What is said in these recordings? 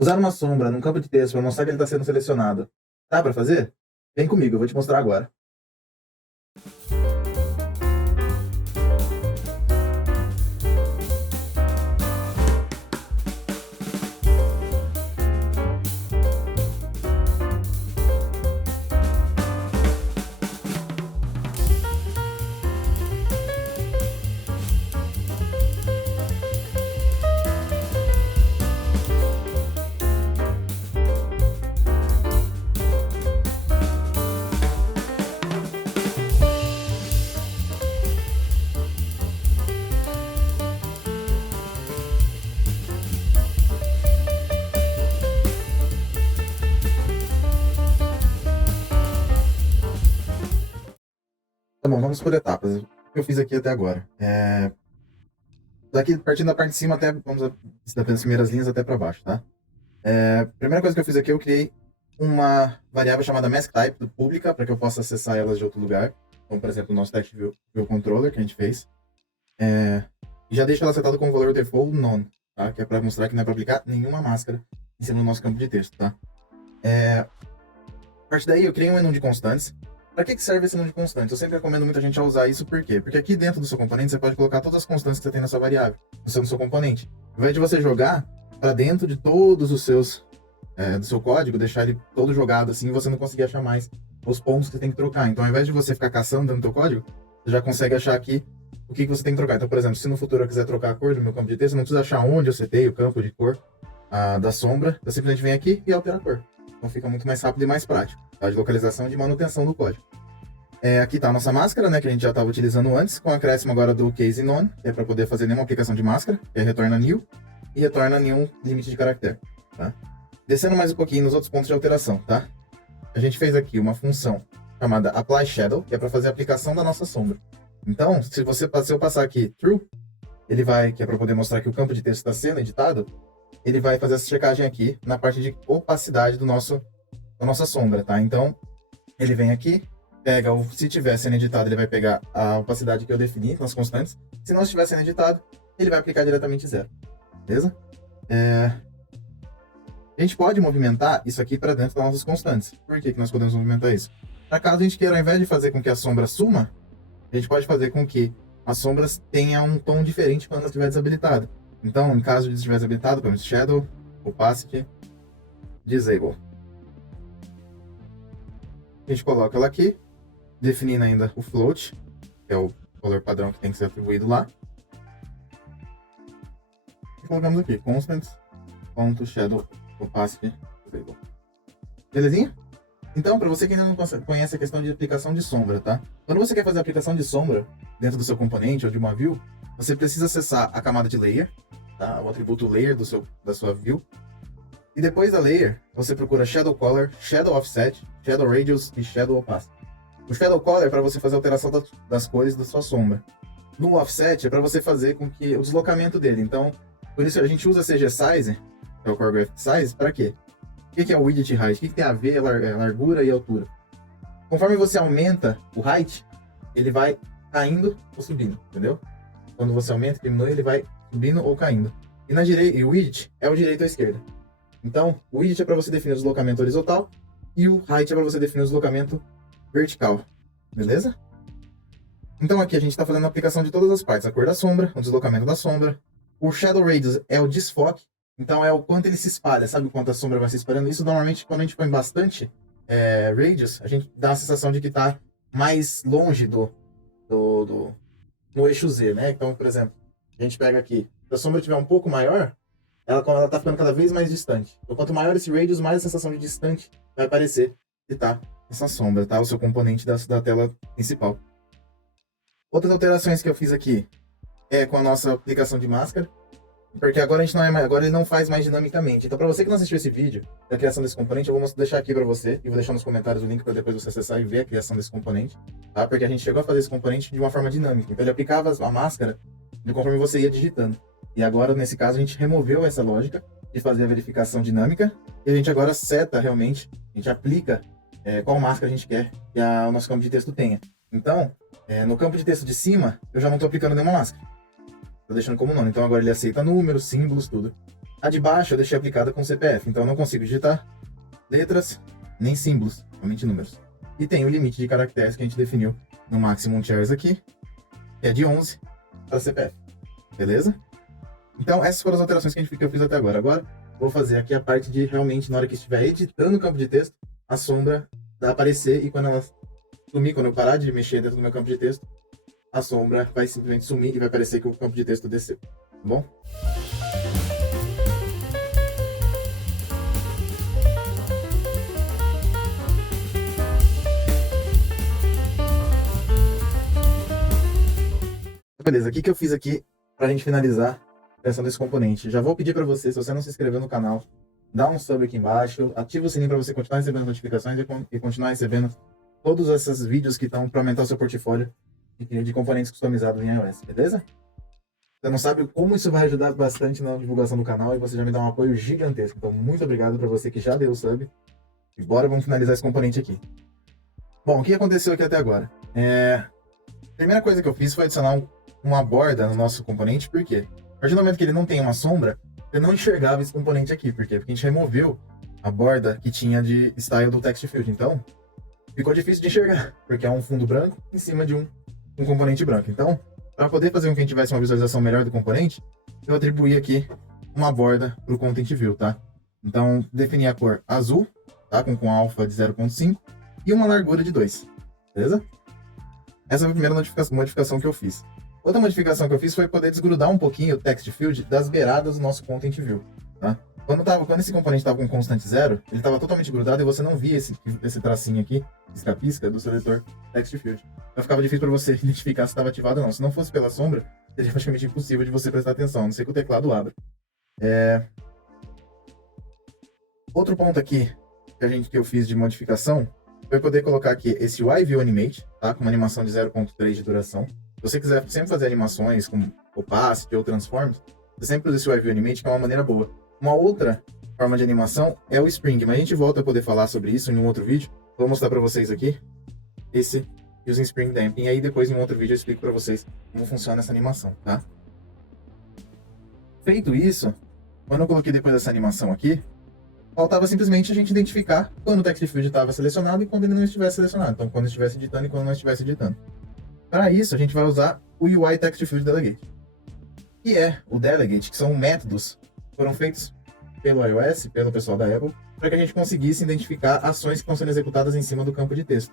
Usar uma sombra num campo de texto para mostrar que ele está sendo selecionado. Dá para fazer? Vem comigo, eu vou te mostrar agora. Tá bom, vamos por etapas. O que eu fiz aqui até agora? Daqui, partindo da parte de cima até, das primeiras linhas até para baixo, tá? Primeira coisa que eu fiz aqui, eu criei uma variável chamada maskType pública para que eu possa acessar elas de outro lugar. Como, por exemplo, o nosso TextView Controller que a gente fez. E já deixo ela setada com o valor default none, tá? Que é para mostrar que não é para aplicar nenhuma máscara em cima do nosso campo de texto, tá? A partir daí, eu criei um menu de constantes. Para que serve esse menu de constantes? Eu sempre recomendo muita gente a usar isso, por quê? Porque aqui dentro do seu componente, você pode colocar todas as constantes que você tem na sua variável, no seu componente. Ao invés de você jogar para dentro de todos os seus, do seu código, deixar ele todo jogado assim, você não conseguir achar mais os pontos que você tem que trocar. Então, ao invés de você ficar caçando dentro do seu código, você já consegue achar aqui o que você tem que trocar. Então, por exemplo, se no futuro eu quiser trocar a cor do meu campo de texto, eu não preciso achar onde eu setei o campo de cor da sombra, eu simplesmente venho aqui e altero a cor. Então fica muito mais rápido e mais prático, tá? De localização e de manutenção do código. Aqui está a nossa máscara, né, que a gente já estava utilizando antes, com o acréscimo agora do case none, que é para poder fazer nenhuma aplicação de máscara, que é retorna new, e retorna nenhum limite de caractere, tá? Descendo mais um pouquinho nos outros pontos de alteração, tá? A gente fez aqui uma função chamada apply shadow, que é para fazer a aplicação da nossa sombra. Então, se eu passar aqui true, ele vai, que é para poder mostrar que o campo de texto está sendo editado, ele vai fazer essa checagem aqui na parte de opacidade da nossa sombra, tá? Então, ele vem aqui, pega, se tiver sendo editado, ele vai pegar a opacidade que eu defini nas constantes. Se não estiver sendo editado, ele vai aplicar diretamente zero, beleza? A gente pode movimentar isso aqui para dentro das nossas constantes. Por que nós podemos movimentar isso? Para caso a gente queira, ao invés de fazer com que a sombra suma, a gente pode fazer com que as sombras tenham um tom diferente quando ela estiver desabilitada. Então, em caso de estiver desabilitado, vamos Shadow, Opacity, Disable. A gente coloca ela aqui, definindo ainda o float, que é o valor padrão que tem que ser atribuído lá. E colocamos aqui, constant.shadow opacity disable. Belezinha? Então, para você que ainda não conhece a questão de aplicação de sombra, tá? Quando você quer fazer a aplicação de sombra dentro do seu componente ou de uma view, você precisa acessar a camada de layer, tá? O atributo layer da sua view. E depois da layer, você procura Shadow Color, Shadow Offset, Shadow Radius e Shadow Opacity. O Shadow Color é para você fazer a alteração das cores da sua sombra. No Offset é para você fazer com que o deslocamento dele. Então, por isso a gente usa CG Size, que é o Core Graphic Size, para quê? O que é o Widget Height? O que tem a ver largura e altura? Conforme você aumenta o height, ele vai caindo ou subindo, entendeu? Quando você aumenta, diminui, ele vai subindo ou caindo. E o widget é o direito ou esquerda. Então, o widget é para você definir o deslocamento horizontal e o height é para você definir o deslocamento vertical, beleza? Então aqui a gente está fazendo a aplicação de todas as partes, a cor da sombra, o deslocamento da sombra. O Shadow Radius é o desfoque, então é o quanto ele se espalha, sabe o quanto a sombra vai se espalhando? Isso normalmente quando a gente põe bastante radius, a gente dá a sensação de que está mais longe no eixo Z, né? Então, por exemplo, a gente pega aqui, se a sombra estiver um pouco maior, quando ela está ficando cada vez mais distante. Então, quanto maior esse radius, mais a sensação de distante vai parecer que está essa sombra, tá? O seu componente da tela principal. Outras alterações que eu fiz aqui é com a nossa aplicação de máscara, porque agora agora ele não faz mais dinamicamente. Então, para você que não assistiu esse vídeo da criação desse componente, eu vou deixar aqui para você e vou deixar nos comentários o link para depois você acessar e ver a criação desse componente, tá? Porque a gente chegou a fazer esse componente de uma forma dinâmica. Então, ele aplicava a máscara conforme você ia digitando. E agora, nesse caso, a gente removeu essa lógica de fazer a verificação dinâmica e a gente agora seta realmente, a gente aplica qual máscara a gente quer que o nosso campo de texto tenha. Então, no campo de texto de cima, eu já não estou aplicando nenhuma máscara. Estou deixando como nome. Então agora ele aceita números, símbolos, tudo. A de baixo eu deixei aplicada com CPF, então eu não consigo digitar letras nem símbolos, somente números. E tem o limite de caracteres que a gente definiu no Maximum Chairs aqui, que é de 11 para CPF. Beleza? Então essas foram as alterações que eu fiz até agora. Agora vou fazer aqui a parte de realmente, na hora que estiver editando o campo de texto, a sombra vai aparecer e quando ela sumir, quando eu parar de mexer dentro do meu campo de texto, a sombra vai simplesmente sumir e vai parecer que o campo de texto desceu. Tá bom? Beleza, o que eu fiz aqui pra gente finalizar a criação desse componente? Já vou pedir para você, se você não se inscreveu no canal, dá um sub aqui embaixo, ativa o sininho para você continuar recebendo notificações e continuar recebendo todos esses vídeos que estão para aumentar o seu portfólio de componentes customizados em iOS, beleza? Você não sabe como isso vai ajudar bastante na divulgação do canal e você já me dá um apoio gigantesco. Então, muito obrigado para você que já deu o sub. E bora, vamos finalizar esse componente aqui. Bom, o que aconteceu aqui até agora? A primeira coisa que eu fiz foi adicionar uma borda no nosso componente, por quê? A partir do momento que ele não tem uma sombra, eu não enxergava esse componente aqui, por quê? Porque a gente removeu a borda que tinha de style do text field, então ficou difícil de enxergar, porque é um fundo branco em cima de um componente branco. Então, para poder fazer com que a gente tivesse uma visualização melhor do componente, eu atribuí aqui uma borda para o Content View, tá? Então, defini a cor azul, tá? Com alfa de 0.5 e uma largura de 2, beleza? Essa foi a primeira modificação que eu fiz. Outra modificação que eu fiz foi poder desgrudar um pouquinho o text field das beiradas do nosso Content View, tá? Quando esse componente estava com constante 0, ele estava totalmente grudado e você não via esse tracinho aqui, pisca-pisca, do seletor text field. Então ficava difícil para você identificar se estava ativado ou não. Se não fosse pela sombra, seria praticamente impossível de você prestar atenção, a não ser que o teclado abra. Outro ponto aqui que eu fiz de modificação foi poder colocar aqui esse UI View Animate, tá? Com uma animação de 0.3 de duração. Se você quiser sempre fazer animações com Opacity ou Transforms, você sempre usa esse UI View Animate, que é uma maneira boa. Uma outra forma de animação é o Spring, mas a gente volta a poder falar sobre isso em um outro vídeo. Vou mostrar para vocês aqui esse Using Spring Damping, e aí depois em um outro vídeo eu explico para vocês como funciona essa animação, tá? Feito isso, quando eu coloquei depois dessa animação aqui, faltava simplesmente a gente identificar quando o text field estava selecionado e quando ele não estivesse selecionado. Então, quando estivesse editando e quando não estivesse editando. Para isso, a gente vai usar o UI Text Field Delegate, que é o Delegate, que são métodos que foram feitos pelo iOS, pelo pessoal da Apple, para que a gente conseguisse identificar ações que estão sendo executadas em cima do campo de texto.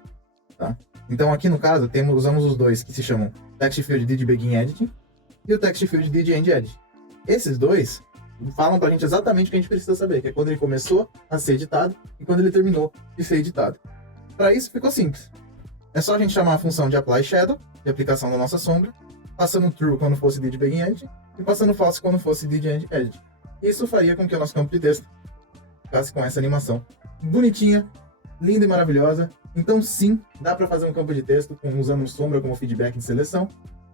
Tá? Então, aqui no caso, usamos os dois que se chamam Text Field Did Begin Editing e o Text Field Did End Editing. Esses dois falam para a gente exatamente o que a gente precisa saber, que é quando ele começou a ser editado e quando ele terminou de ser editado. Para isso, ficou simples. É só a gente chamar a função de Apply Shadow, de aplicação da nossa sombra, passando True quando fosse Did Begin Edit e passando False quando fosse Did End Edit. Isso faria com que o nosso campo de texto ficasse com essa animação bonitinha, linda e maravilhosa. Então sim, dá para fazer um campo de texto usando sombra como feedback de seleção,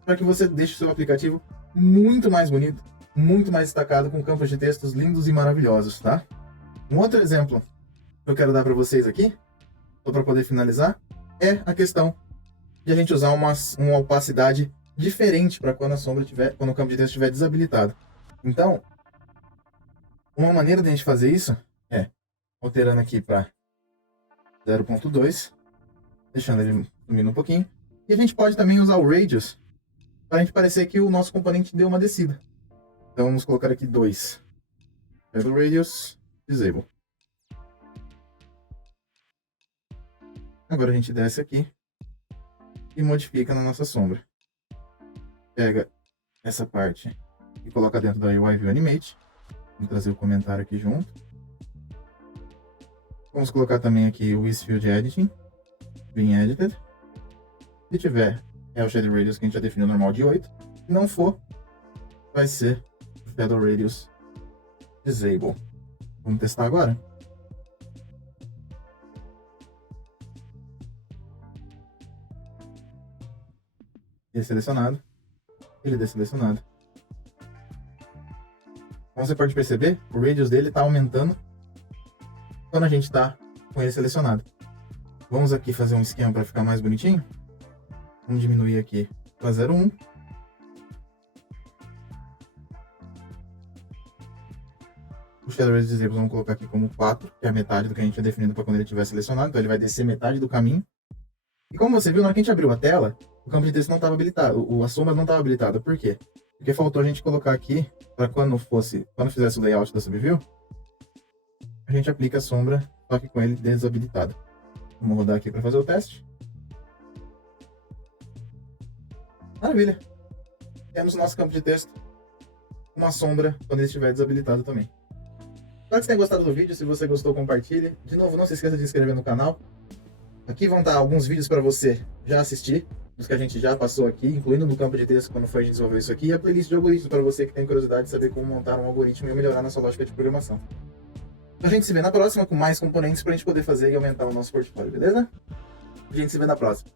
para que você deixe o seu aplicativo muito mais bonito, muito mais destacado, com campos de textos lindos e maravilhosos, tá? Um outro exemplo que eu quero dar para vocês aqui, só para poder finalizar, é a questão de a gente usar uma opacidade diferente para quando o campo de texto estiver desabilitado. Então, uma maneira de a gente fazer isso é alterando aqui para 0.2, deixando ele sumindo um pouquinho. E a gente pode também usar o Radius para a gente parecer que o nosso componente deu uma descida. Então vamos colocar aqui 2. Pega o Radius, Disable. Agora a gente desce aqui e modifica na nossa sombra. Pega essa parte e coloca dentro da UI View Animate. Vamos trazer o comentário aqui junto. Vamos colocar também aqui o With Field Editing, Being Edited. Se tiver, é o Shadow Radius que a gente já definiu normal de 8. Se não for, vai ser o Shadow Radius Disable. Vamos testar agora? Ele selecionado, ele desselecionado. Como você pode perceber, o radius dele está aumentando quando a gente está com ele selecionado. Vamos aqui fazer um esquema para ficar mais bonitinho. Vamos diminuir aqui para 0,1. Shadow Radius Disable vamos colocar aqui como 4, que é a metade do que a gente tinha definido para quando ele estiver selecionado. Então ele vai descer metade do caminho. E como você viu, na hora que a gente abriu a tela, o campo de texto não estava habilitado, a sombra não estava habilitada. Por quê? Porque faltou a gente colocar aqui, para quando fizesse o layout da Subview, a gente aplica a sombra, só que com ele desabilitado. Vamos rodar aqui para fazer o teste. Maravilha! Temos o nosso campo de texto, uma sombra quando ele estiver desabilitado também. Espero que você tenha gostado do vídeo. Se você gostou, compartilhe. De novo, não se esqueça de se inscrever no canal. Aqui vão estar alguns vídeos para você já assistir, dos que a gente já passou aqui, incluindo no campo de texto quando foi a gente desenvolver isso aqui, e a playlist de algoritmos para você que tem curiosidade de saber como montar um algoritmo e melhorar na sua lógica de programação. A gente se vê na próxima com mais componentes para a gente poder fazer e aumentar o nosso portfólio, beleza? A gente se vê na próxima.